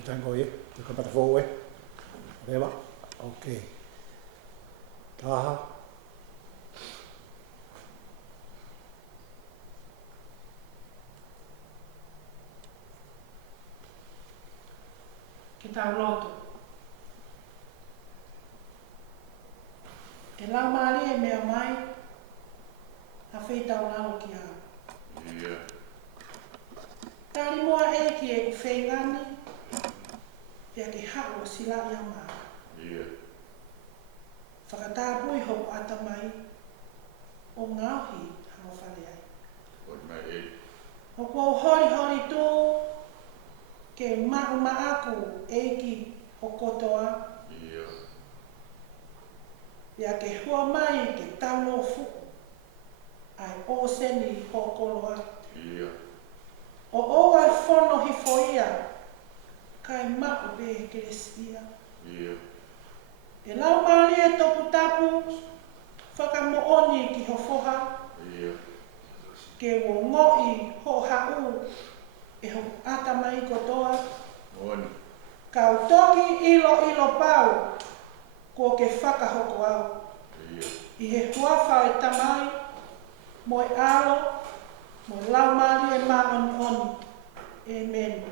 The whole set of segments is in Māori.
Tango ye, te kapata fo we. Rewa. Okay. Taha. Ki tau loto. E lau maari e mea mai, a whei tau lalo ki a. Ia. Tari moa e ki e whei ngani, pia ki hao sila ia maa. Ia. Whakatāpui hopo ata mai, o ngauhi hao whale ai. Ot mai e. Hoko hori hori tō, ke mahu maaku e ki hokotoa, Ia. pia ke hua mai ke tauno fuku, ai o seni hokoloa. Ia. O oa whono hi foia, kai maku be keresia. Ia. E lau maari e topu tapu, whakamooni ki hofoha, Ia. ke wo ngoi ho hau, e ho ata mai kotoa, Moni. kau toki ilo ilo pau, ko ke whakahoko au. Ia. I he huawha e tamai, mo e alo, mo e lau maari e maoni oni. Amen.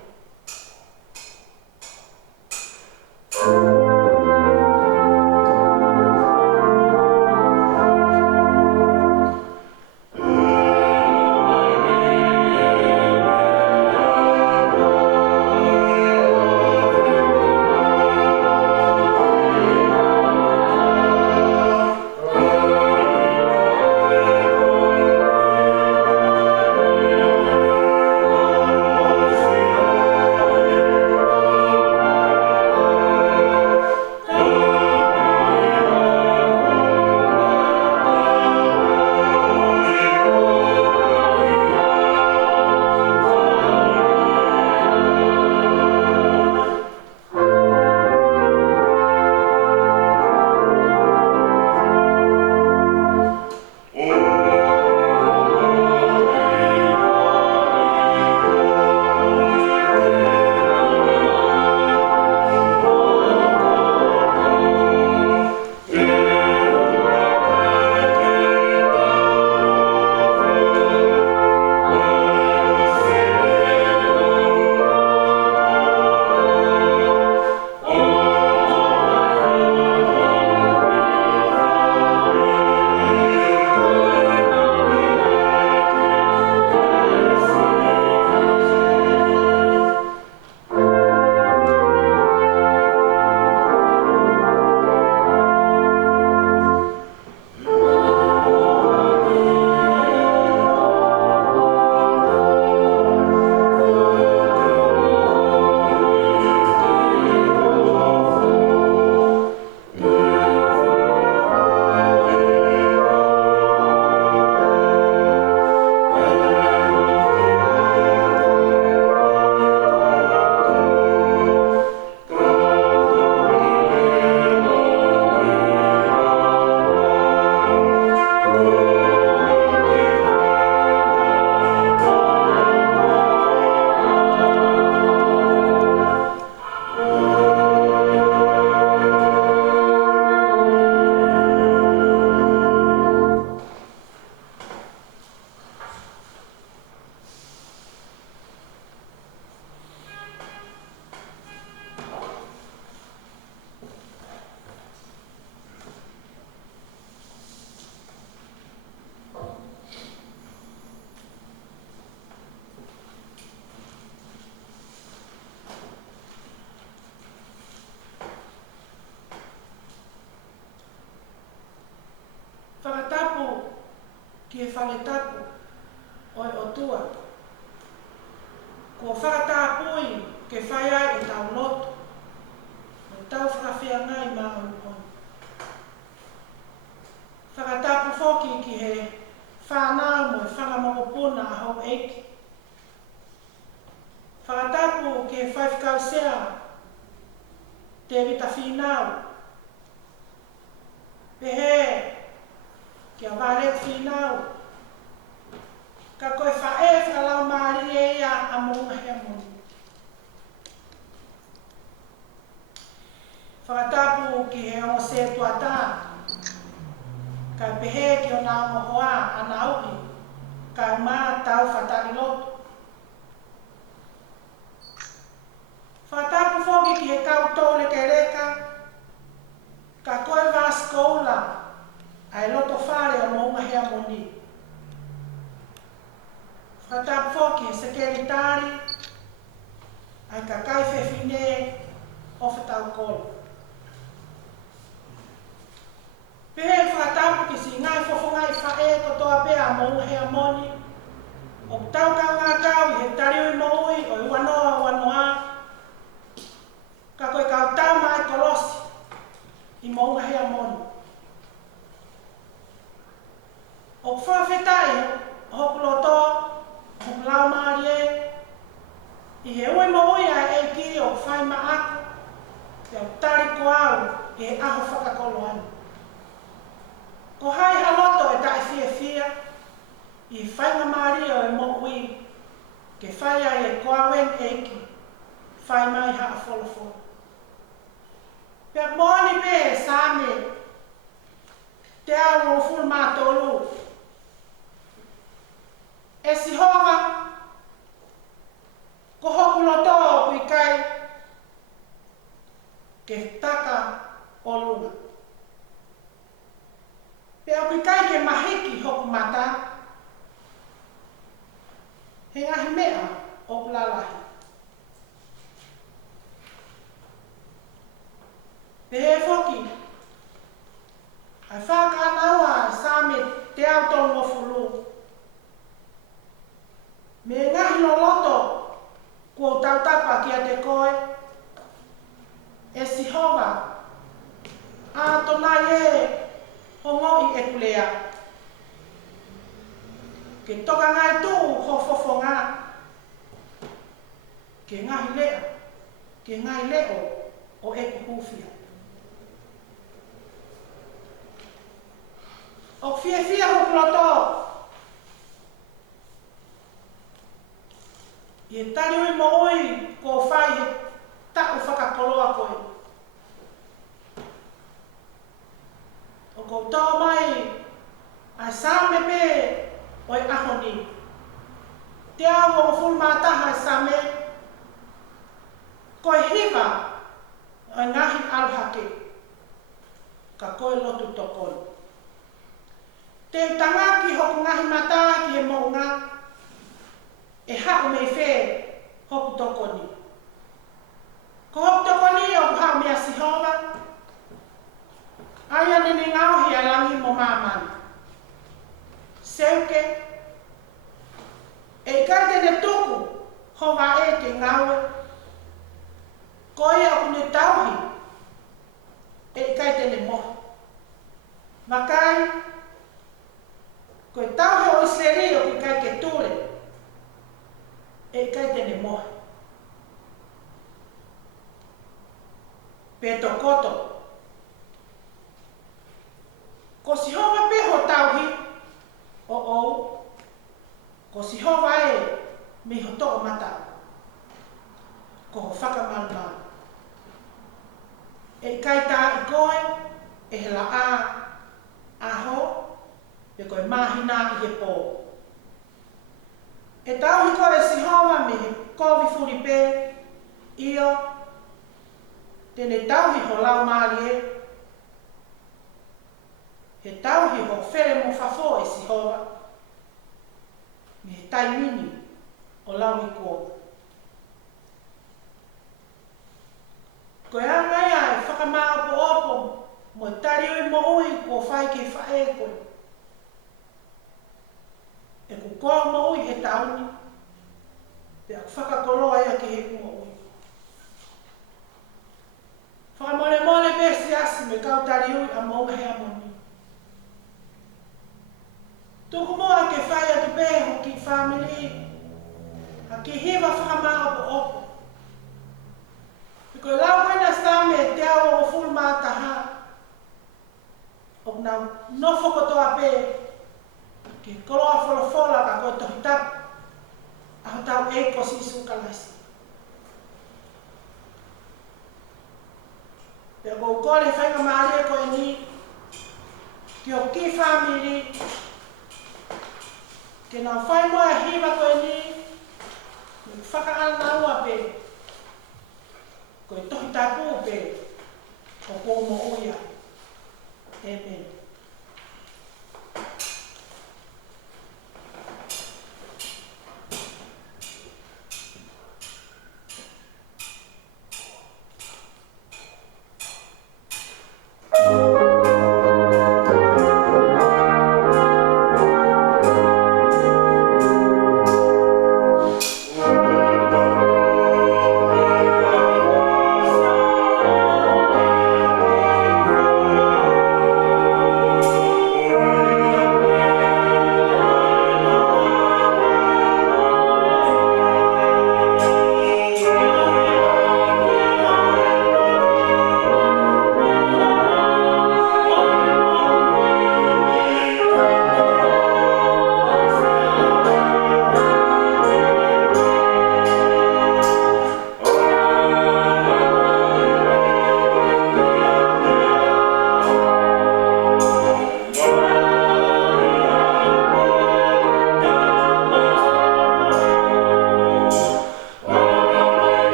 Whakatapu ki e whaletapu o e otua. Ko whakatapui ke whai ai e tau lotu. Me tau whakawhia ngai maoni oni. Whakatapu whoki ki he whanau mo e whangamokopuna a hau eiki. Whakatapu ke whaifkau sea te vita whinau. Pehe kia waret whinau. Ka koe whae whakalau maari e ia a monga he amoni. whakatapu ki he o se tuata. Kai pehe ki o nā mohoa ana uki. Kai mā tau whatari lotu. Whakatapu whoki ki he kautou le ke reka. Ka koe wā skola. Ai loto whare o mounga hea moni. Whakatapu whoki he sekeritari. Ai ka kai whewhine o whatau kolo. Pehe whakatapu ki si ngai whawhongai whae kotoa pēa mounga hea moni. O tau kau ngā kau i he tariui moui o i wanoa. Ka koe kau tau mai kolosi i mounga hea moni. O whawhetai hoku loto, hoku lau maari e, i he ue moui a e ki o whai maaku, te au tari ko au i he aho whakakolo anu. Ko hai haloto e tae fia, i whainga maari o e moui, ke whai ai e koawen e ki, whai mai haa wholofolo. Pea moani pe e sāme, te au o ful mātolu. E si hova, ko hoku loto o kui kai, ke taka o luna. Pea kui kai ke mahiki hoku mata, he ngahi mea o lalahi. Pehe whoki, ai whakanaua e sāme te au tongo fulu. Me ngahi no loto, kua tautapa ki a te koe, e si hova, a tonai e hongo i e kulea. Ke toka ngai tū ho fofonga, ke ngahi lea, ke ngai leo o e kuhufia. O fia hoku loto. I e tariui mo oi ko whai he taku whakakoloa koe. O ko tau mai ai sāme pe o e ahoni. Te au o fulu mātaha e sāme. Koe hiva o e ngahi aluhake. Ka koe lotu tokoni. Te utanga ki hoku ngahi mata ki he mounga, e hau mei whē hoku tokoni. Ko hoku tokoni o hau mea sihova, aia nene ngauhi a langi mo mamani. Seuke, e kai tene tuku hova e te ngaue, koe o kune tauhi, e kai tene moha. Makai, koe tauhi o isleri o ki kai ke ture, e kai tene moha. Pe tokoto. Ko si hova pe ho tauhi, ko si hova e me ho toko mata. Ko ho whakamalumau. E kai tā i koe, e he la aho, e koe mahina i he pō. E tauhi koe si hova me he kovi furi pe, io, tene tauhi ho lau maali e. He tauhi ho where mo whafo e si hova, me he taimini o lau i kua. Koe angai ai whakamao po opo, mo tariui mo ui ko whai ke whae koe. E ku koa mo ui he tauni, pe aku whakakoloa ia ki he kua ui. Whakamole pe si asi me kau tariui a maunga hea moni. Tuku moa ke whai atu pe ho ki whamili, a ki hiwa whakamao po opo. Ko lau kaina stame te au o fulu mātaha, o nau nofo kotoa pe, ki koloa wholofola ka koe tohi tapu, aho tau e kosi isu kalaisi. Pe Pe ko kore whainga maare ko e ni, ki o ki family, ke nā whai moa hiwa ko e ni, whakaana ua pe, ko e tohi tāpū pe, o ko mo uia. Amen.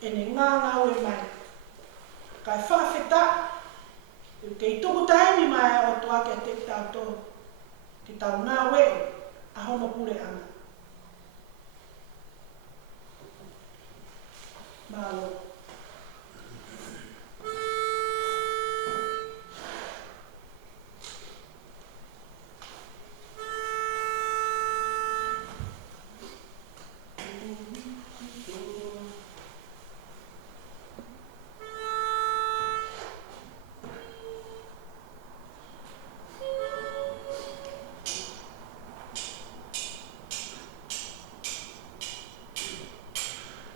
e ne nganga o e mai. Kai whawheta, kei tuku taimi mai o toa ke te tātou, ki tau ngā we, a hono pure ana. Mālo.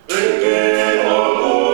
Perché ho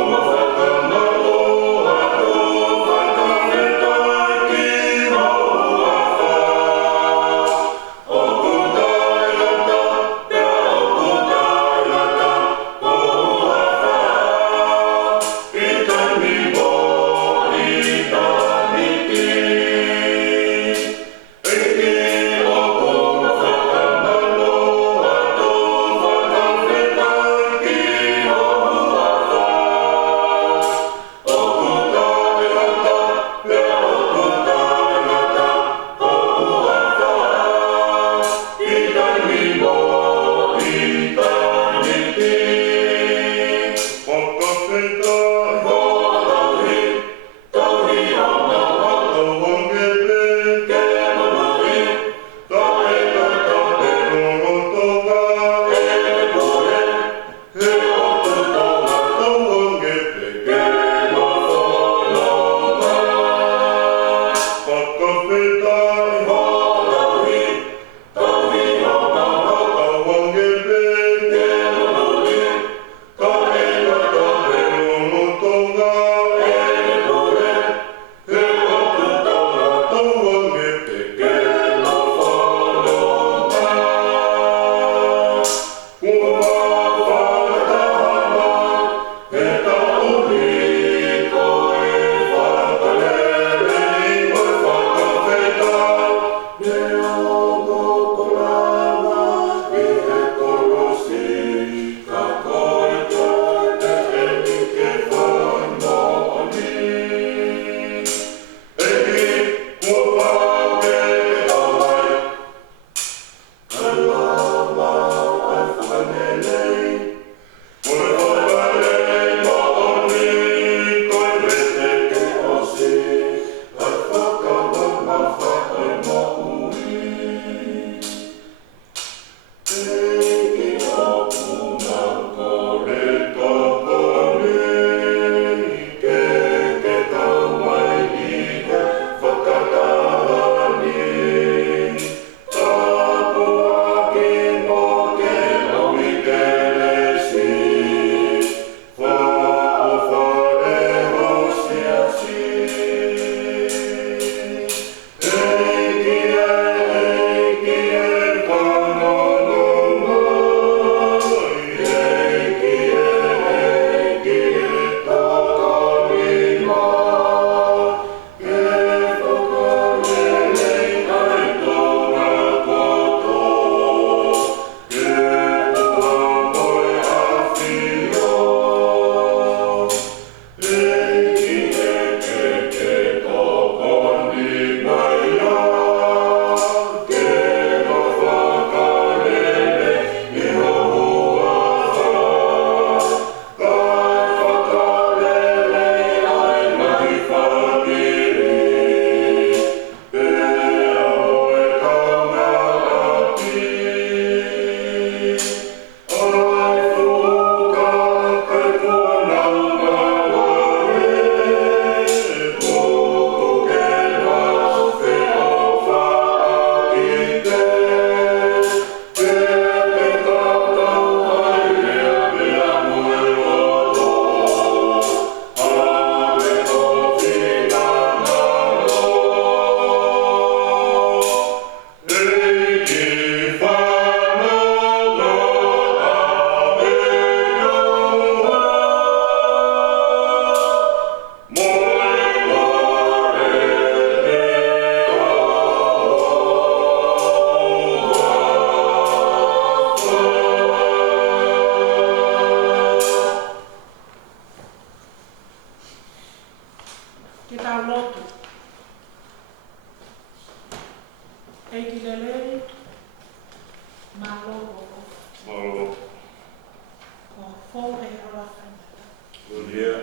fou e ala whaimata. Ia.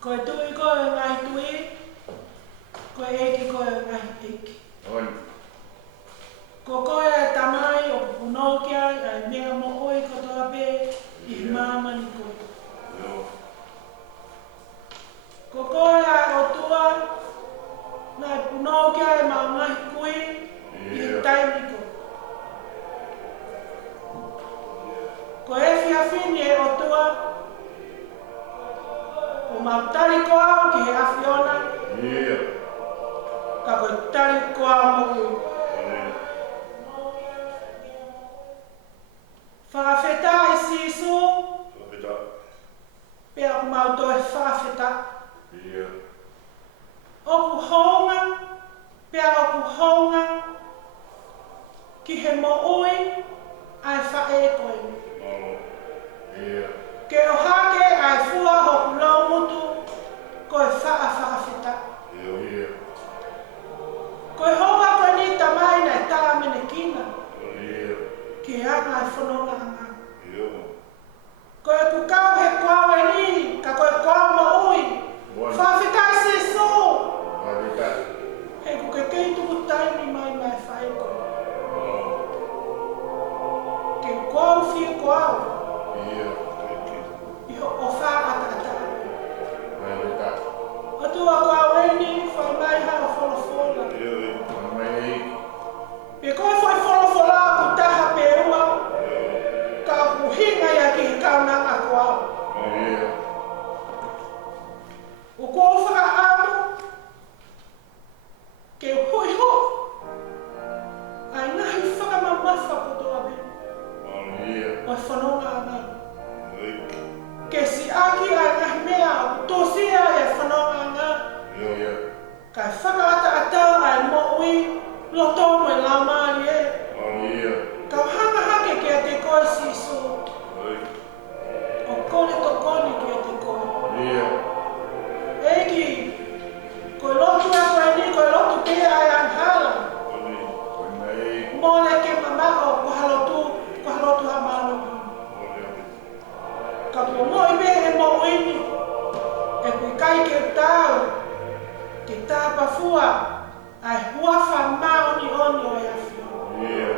Koe tui koe ngai tui, koe eki koe ngai eki. Oni. Ko koe e tamai o punokia, ai mea mo oi kotoa pe, I mama ni koe. Yo. Ko koe a o tua, nai punokia e mau ngai kui, I taimi koe. Ko e whiawhini e o tua, o mau tari koa au ki he awhiona, Ia. ka koe tari koa mo ui. Whakawheta I sisu, Whakawheta. pea ku mau toi whakawheta. Ia. Oku hounga, pea oku hounga, ki he mo ui, ai whae koe. Ia. Ke o hake ai fua hoku lau mutu, koe whakawheta. Ia. Koe hoa koe ni tamai nei tā mene kina, Ia. ki anga ai whanonga anga. Ia. Koe ku kau he koau e ni, ka koe koau mo ui, whawheta I sisu. Whakawheta. He ku ke kei tuku taimi mai mai whae koe. Ke koau whia koau, Ia. I ho o wha ata. Whakawheta. O tua koau e ni, whai mai hao wholofola. Ia. Whamai. Pe koe whai wholofola ku taha pe ua, ka ku hinga ia ki he kaunanga koau. Ia. O koau whakaamu, ke hui ho, ai ngahi whakamamafa ko toa me, Ia. o whanonga anga. Ke si aki ai ngahi mea o tosia e whanonga anga, Ia. kai whakaata atau ai mo ui, loto mo e laumari e. Ia. Kau hanga hake ki a te koe sisu, o kone to kone ki a te koe. Ia. Eki, koe lotu a koe ni, koe lotu pe ai anhala. Whamai. Mole ke mama o ko halotu ha malu. Ka ko mo ibe e mo ini. E kui kai ke tau. Ke tā pafua. Ai hua wha maoni oni o ia whio. Ia.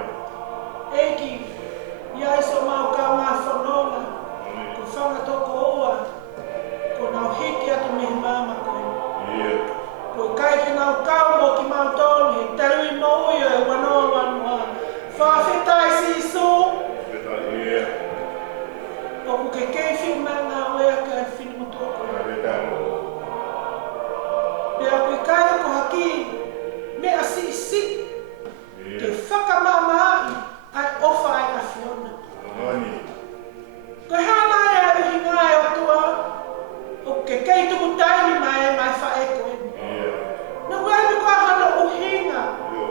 Eki, ia iso mau kau ngā whanonga. Ko whanga toko ua. Ko nau hiki atu mehe mama koe. Ia. Ko kai ke nau kau mo ki mau tolu. He tarui mo ui o e wanoa wanua. Whawheta I sisu. Ia. O ku ke kei whiu mana o ea ka e whini motua koe. Whakawheta. Pea koe kai ko haki. Mea si. Ke whakamamai. Ai ofa ai a whiona. Oni. Koe hana e a uhinga e o tua. O ke kei tuku taini mai whae koe. Ia. Na koe anu koe hana uhinga. Ia.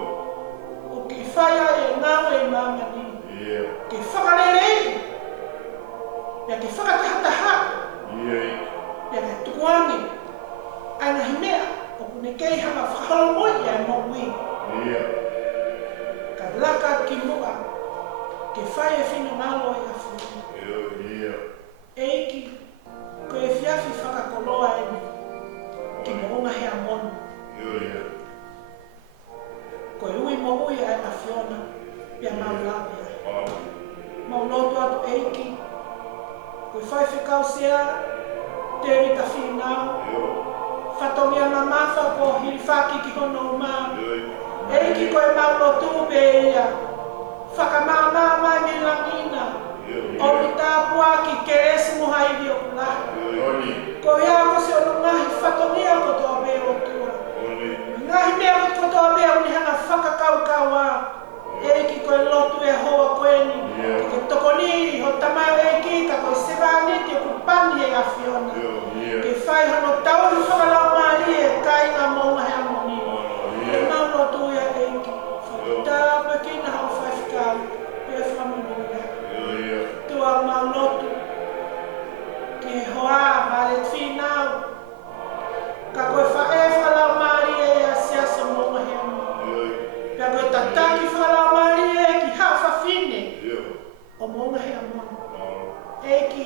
O ke whaia e ngau e mamani. Ia. Ke whakarerei. Pea ke whakatahataha. Ia. Pea ke tukuangi. Ai ngahi mea. O kune kei hanga whakaholomoi ai mo ui. Ia. Ka laka ki mua. Ke whai e whina malo e a whina. Ia. Eiki. Koe whiawhi whakakoloa e ni. Ki mounga hea monu. Ia. Koe ui mo ui ai a whiona. Pea mau lawe ai. Mau lotu atu eiki. Koe whai whikau sea. Te rita whinau. Whatongia mamafa ko hiri whaki ki hono mā. Eiki koe mau lotu be ia. Whakamama mai me langina. O mi tāpua ki keresi mo hairi o kulahi. Oni. Ko ia ko se ono ngahi whatongia ko toa be o tua. Ngahi mea ko toa be o ni hanga whakakau a. Eiki koe lotu e hoa koe ni. Ke tokoni ho tamau eiki ka koe sevani te kupani e a whiona. Ke whai hono tauru whakalau maari e kai ngā monga hea moni. Ke mau lotu ia eiki. Whakita koe kina hau whai whikau. Pea whamanu ia. Ia. Tua mau lotu. Ke hoa vale twinau. Ka koe whae whakalau maari e a siasa monga hea moni. Pea koe tataki whakalau maari e ki hawhawhine. o monga he amon. Eki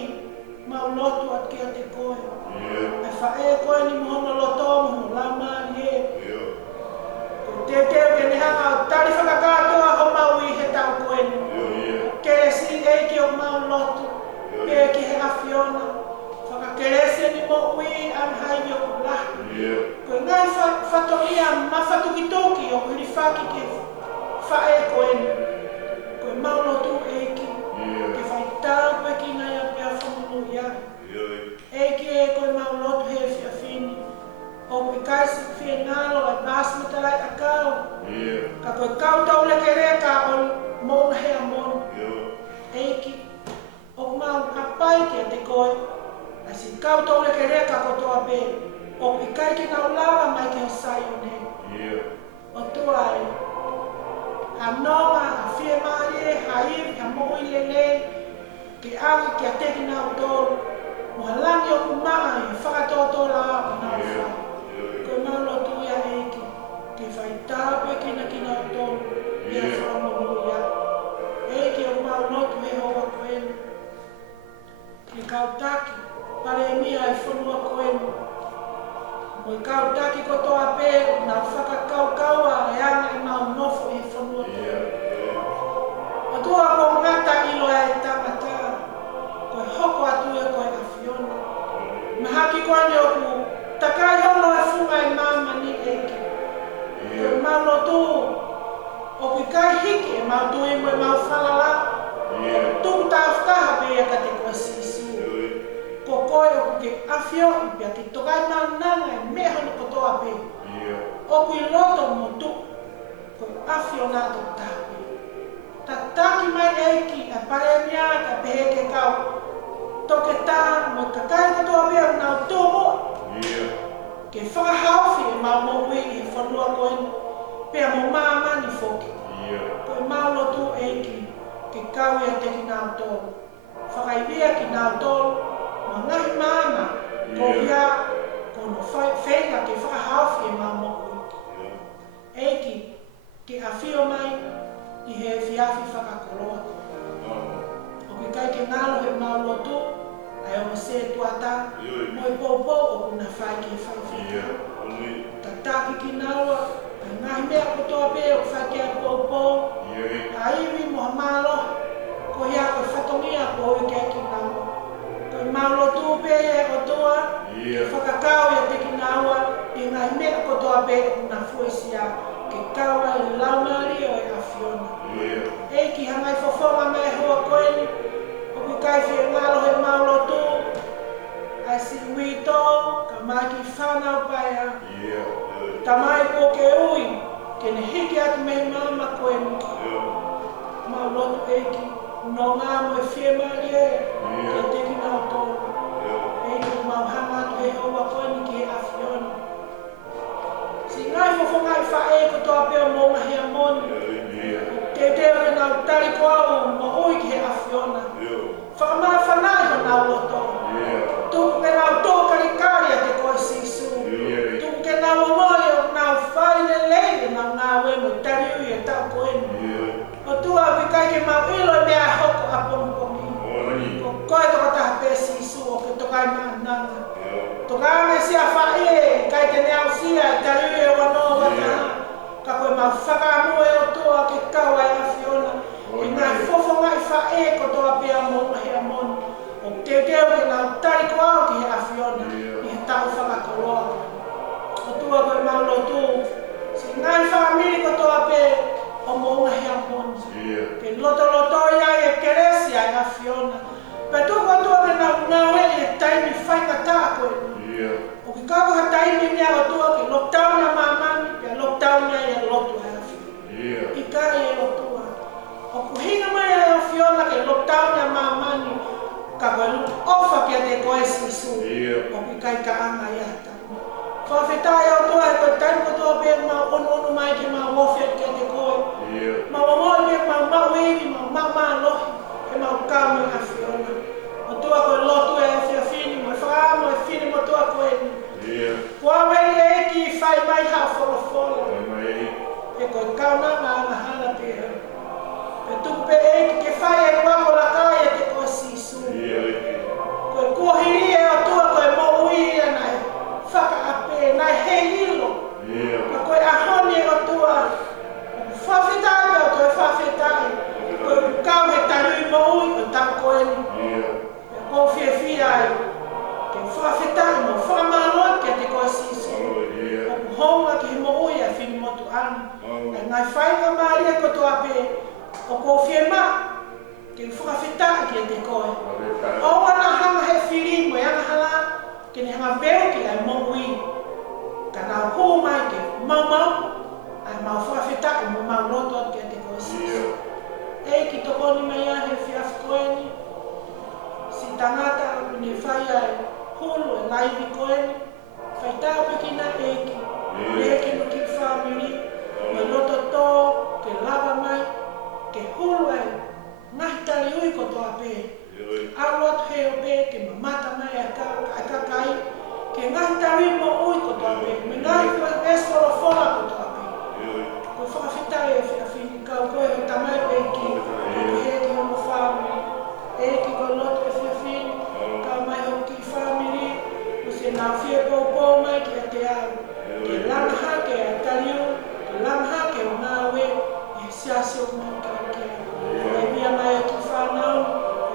mau lotu at kia te koe. E wha e koe ni mohono loto mohono lama ni e. Te teo ke ne hanga o tari whakakatoa ho mau I he tau koe ni. Keresi eki o mau lotu. Eki he awhiona. Whakakeresi ni mo ui am hai o lahi. Koe ngai whatoria ma whatukitoki o kuri whaki ke wha e koe ni. Koe mau lotu eki. Ke whai tau koe ki ngai a pia whamunu ia. Eki e koe mau lotu he whia whini. O koe kaisi whia ngalo ai basmatarai a kau. Ka koe kau tau leke reka o monga he amon. Eki o mau apai ke te koe. Asi kau tau leke reka ko toa pe. O koe kai ki nau lawa mai ke o sai o ne. O tua e. A nonga, a whia maare, haiwi, a mo'i lele. Ke agi ki a teki nau tōru. Moha langi o kumaa I whakatoto la o nau whai. Koe mau lotu ia eki. Ke whai tāpue kina o tōru. Ia whakamonu ia. Eki o mau lotu he hoa koenu. Ke kautaki. Pare mia I whanua koenu. Moe kautaki ko toa pē. Nau whakakaukaua e anga I mau nofo I whanua koenu. O tua ko ngata ilo e tangata. Koe hoko atu e koe a whiona. Mahaki koe ne o ku takai hono e whunga I mama ni eki. Koe mau lotu. O kui kai hiki e mau tui mo e mau whalala. Tuku tāwhkaha pēia ka te koe sisu. Ko koe o ku ke awhio I pia ki tokai mau nanga e mea hono kotoa pē. O kui loto mo tu. Koe awhio nā tō tāpe. Ta taki mai eiki a pare mea ka peheke kau. Toke tā mo ka kai kotoa pē o nau tōmo. Ke whakahauwhi e mau mohui I whanua koenu. Pea mo māmani whoki. Koe mau lotu eiki. Ke kau ia teki nau tōru. Whakaibia ki nau tōru. Ma ngahi māma. Ko ia. Kono whenga ke whakahauwhi e mau mohui. Eiki. Ke awhio mai. I he whiawhi whakakoroa. O ki kai ke ngalo he mau lotu. Ai o se tuata. Moi poupou o kuna whai ke whai. Ta taki ki naua. Ngahi mea kotoa pē o whai ke a poupou. Aiwi moha malo. Ko ia koe whatongia ko oi ke ki naua. Koe mau lotu pē e o toa. Whakakao ia te ki naua. I ngahi mea kotoa pē o kuna fuesia. Ke kaua I laumari o e a whiona. Eiki hangai whawhonga me hoa koeni. O ki kai whia ngalo he mau lotu. Ai si wito, ka mai ki whanau paia. Ta mai ko ke ui, ke ne hiki atu me mama koeni. Mau lotu eiki, no ngā mo e whia mari e, ke teki nau tōru. Eiki mau hanga atu he hoa koeni ki he a whiona. Si ngai whawhonga I whae ko toa peo monga he amoni. Te teo ke nau tari ko au mo ui ki he a whiona. Whakamā whanai ho nau loto. Tuku ke nau tō karikari a te koe sisu. Tuku ke nau omori o nau whai le leile nau ngā wemo I tari ui e tau koenu. O tua ki kai ke mau ilo e mea hoko a pongi. Ko koe toka taha pē sisu o ke tokai maa nanga. Toka ame si a whai e kai ke neau sia e tari ui e wanoa wata. Ka koe mau whakaamua e o tua ke kaua e a whiona. I ngā whawhonga I whae ko toa pēa monga he amoni. O te teo ke nau tari ko au ki he a whiona. I he tau whakakoroa. O tua koe mau lotu. Si ngai whakamiri ko toa pē o monga he amoni. Ke loto ia e keresi a a whiona. Pe tuku tua ke nau ngau e taimi whaika tā koe. O ki kawa ha taimi mea o tua ke lockdown a mamani. Pea lockdown ia e lotu a whiona. I kai e o tua. O kuhinga mai e o whiona ke lockdown a mamani. Ka koe ofa ki a te koe sisu. O ki kai ka anga ia taimi. Whawhetai o tua e koe taimi ko tua pē mau onu mai ke mau wofia ki a te koe. Mau amoi ke mau mauiwi, mau lohi. Ke mau kau a whiona. O tua koe lotu e whia whini mo e whakaamo e whini mo tua koe ni. Kua wei e ki whai mai hao wholofola. E koe kaunanga anga hana pēra. E tuku pe e ki ke whai e wako la ko fia ai ke whawheta mo whamaloa ke te koe sisi. Hallelujah. O honga ki he mo ui a whini motu anu. Hallelujah. Ngai whainga maria ko toa pe o ko fia ma ke whawheta ki te koe. O wana hanga he whiri mo yanga hala ke ne hanga veo ki ai mo ui. Ka nā hō mai ke mau ai mau whawheta i mo mau roto ki te koe sisi. E ki toko ni mai a he whiawhi koe ni. Si tangata o ne whai ai hulu e laivi koe ni. Whai tāo pekina eki. Eki no ki whamiri. Me loto tō, ke lava mai, ke hulu ai. Ngahi tari ui ko toa pē. Aroat he o pē, ke mamata mai a kakai. Ke ngahi tari mo ui ko toa pē. Me ngahi whai whora ko toa pē. Ko whakawhitai e whiawhini kau koe o tamai eki. Ko heki homo whamiri. Eki ko loto e whiawhini. Kau mai o ki whamiri. Ko se nā whia pōpō mai ki a te au. Ke langha ke a tariu. Ke langha ke o ngā we. E siasi o mau kai ke. E mia mai o ki whanau.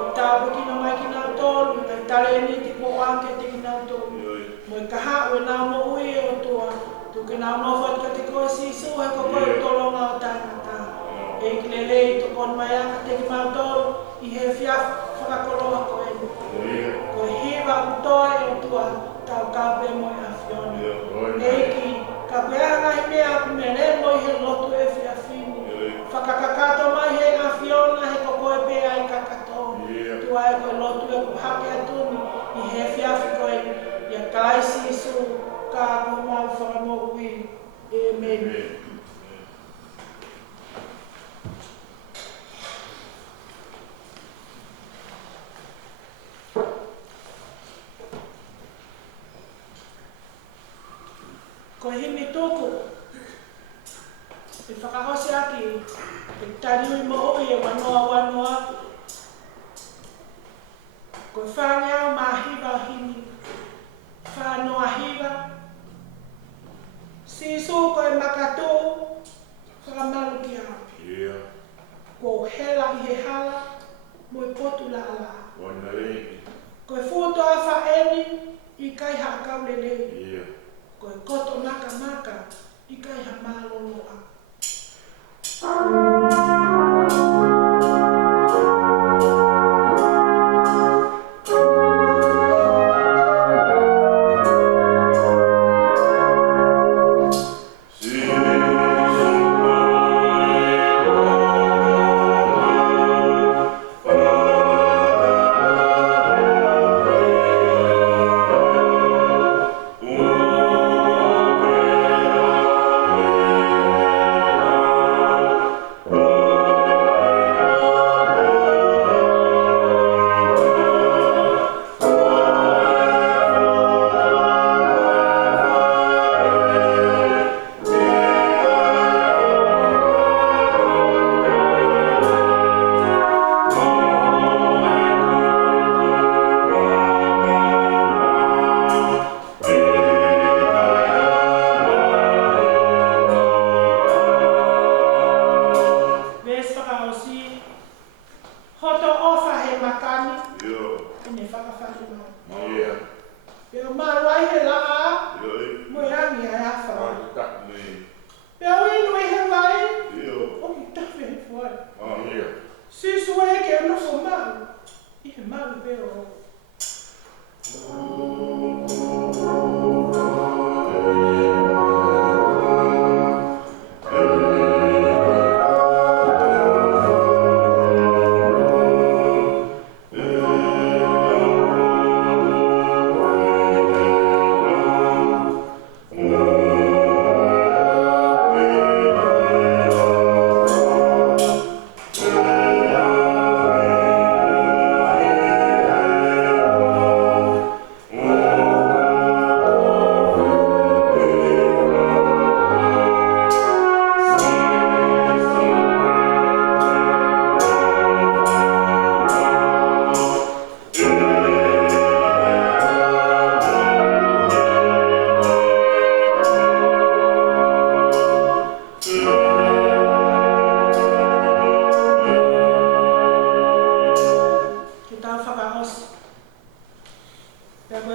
E tāpu ki na mai ki nā tōru. E tare ni ti po anke te ki nā tōru. Mo e kaha o e nā mo ui e o toa. Tu ke nā nofat ka te koe sisu. He ko koe tolonga o tāngata. E ki le lei to kon mai aka te ki mau tōru. I he whiaf whakakoroa koe ni. Ko e hiwa utoa e o tua. Tau kape mo e a whiona. Eki, ka peanga i mea ku me re mo i he lotu e whiawhini. Whakakakato mai he a whiona he koko e pea i kakato. Tua e koe lotu e ku hake atuni i he whiawhi koe i a kaisi isu ka ko mau whakamoku i. Amen. Ko himi tōku, e whakahose aki, e tariui mo oi e wanoa aku. Ko whāngiao mahiwa himi, whānoa hiwa. Sisu ko e makato, whakamalu ki au. Ko hela i he hala, mo e potu la ala. Ko e whotoa whaeni, i kai hakau lelei. Ko e koto maka, i kai ha mālolo a.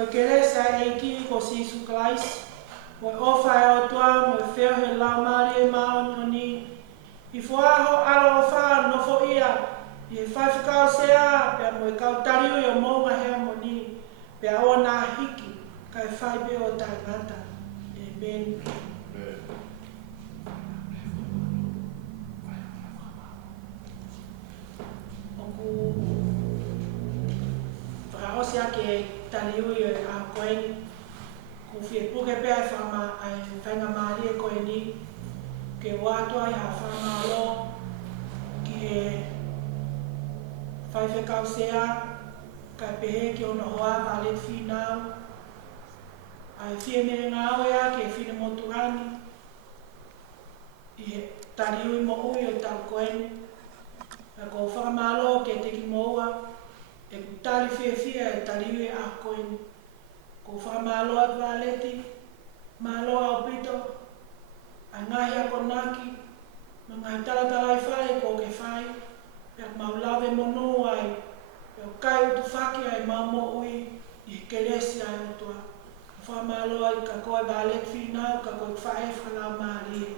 keresa e ki ko Sisu Christ. Mo ofa e o tua mo feo he lau mari e maoni. I fuaho alo fa no fo ia. I whaiwhikau sea, pia mo i kau tariu i o maunga hea moni. Pia o nā hiki, kai whaipe o tai ngata. Amen. Oku whakaosi ake tariu i a koeni. Ku fie puke pia e whainga maari e koeni. Ke wātua i ha whamalo. Ke whaiwhekau sea. Kai pehe ki ona hoa vale whinau. Ai fie mere ngā oea ke whine moturani. I tariu i mo ui o tau koeni. E ko whakamalo ke te ki moua. E kutari fia e tariu i a koeni. Ko whakamalo at valeti. Malo au pito. Ai ngahi a konaki. Ma ngai talatala i whai ko ke whai. Pea maulawe monu ai. Pea kai utu whaki ai mamo ui. I keresi ai utua. Whamaloa i ka koe valet whinau, ka koe whae whalau maari.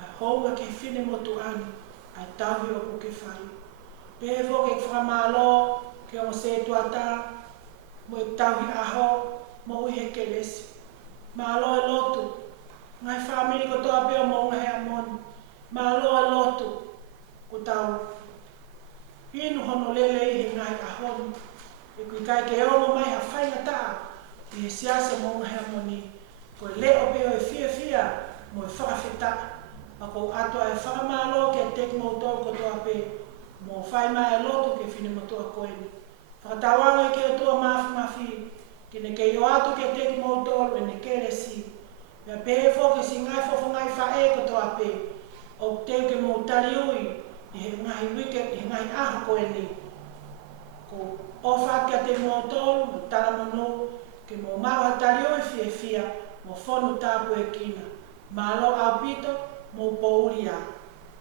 A honga ke whine motuani, ai tawi o puke whai. Pēwho ke whamaloa, ke o se tuata, mo i tawi aho, mo ui he keresi. Malo e lotu, ngai whamiri ko toa peo mo unga hea moni. Malo e lotu, ko tau. Hinu hono lele i he ngai ahoni. E kui kai ke ongo mai ha whainga taa. I siasa mo hea moni. Ko leo peo e fia mo e whakawheta. A ko atua e whakamalo ke teki mo tō ko toa pe. Mo whai mai e lotu ke whine mo toa koeni. Whakatawanga ke o toa mafi. Ke ne kei o atu ke teki mo tō e ne kere si. Ia pēwho ke si ngai fofo ngai whae ko toa pe. O teo ke mo tari ui. I he ngai wicket, i he ngai aha koeni. Ko ofa ke te mo tō, mo tala mono. Ke mo mawa tario e fia, mo whonu tāpu e kina. Malo au pito, mo pouria.